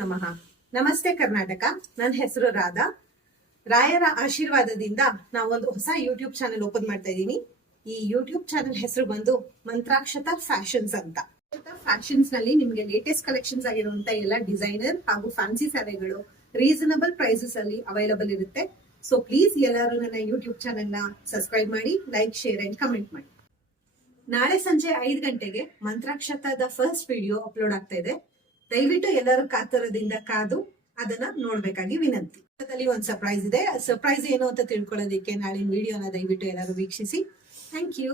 ನಮಃ. ನಮಸ್ತೆ ಕರ್ನಾಟಕ. ನನ್ನ ಹೆಸರು ರಾಧಾ. ರಾಯರ ಆಶೀರ್ವಾದದಿಂದ ನಾವೊಂದು ಹೊಸ ಯೂಟ್ಯೂಬ್ ಚಾನೆಲ್ ಓಪನ್ ಮಾಡ್ತಾ ಇದ್ದೀನಿ. ಈ ಯೂಟ್ಯೂಬ್ ಚಾನೆಲ್ ಹೆಸರು ಬಂದು ಮಂತ್ರಾಕ್ಷತಾ ಫ್ಯಾಷನ್ಸ್ ಅಂತ. ಫ್ಯಾಷನ್ಸ್ ನಲ್ಲಿ ನಿಮ್ಗೆ ಲೇಟೆಸ್ಟ್ ಕಲೆಕ್ಷನ್ಸ್ ಆಗಿರುವಂತ ಎಲ್ಲ ಡಿಸೈನರ್ ಹಾಗೂ ಫ್ಯಾನ್ಸಿ ಸ್ಯಾರಿಗಳು ರೀಸನಬಲ್ ಪ್ರೈಸಸ್ ಅಲ್ಲಿ ಅವೈಲಬಲ್ ಇರುತ್ತೆ. ಸೊ ಪ್ಲೀಸ್ ಎಲ್ಲರೂ ನನ್ನ ಯೂಟ್ಯೂಬ್ ಚಾನೆಲ್ ನ ಸಬ್ಸ್ಕ್ರೈಬ್ ಮಾಡಿ, ಲೈಕ್, ಶೇರ್ ಅಂಡ್ ಕಮೆಂಟ್ ಮಾಡಿ. ನಾಳೆ ಸಂಜೆ 5 ಗಂಟೆಗೆ ಮಂತ್ರಾಕ್ಷತಾದ ಫಸ್ಟ್ ವಿಡಿಯೋ ಅಪ್ಲೋಡ್ ಆಗ್ತಾ ಇದೆ. ದಯವಿಟ್ಟು ಎಲ್ಲರೂ ಕಾತರದಿಂದ ಕಾದು ಅದನ್ನ ನೋಡ್ಬೇಕಾಗಿ ವಿನಂತಿ. ಅದರಲ್ಲಿ ಒಂದು ಸರ್ಪ್ರೈಸ್ ಇದೆ. ಸರ್ಪ್ರೈಸ್ ಏನು ಅಂತ ತಿಳ್ಕೊಳ್ಳೋದಕ್ಕೆ ನಾಳಿನ ವಿಡಿಯೋನ ದಯವಿಟ್ಟು ಎಲ್ಲರೂ ವೀಕ್ಷಿಸಿ. Thank you.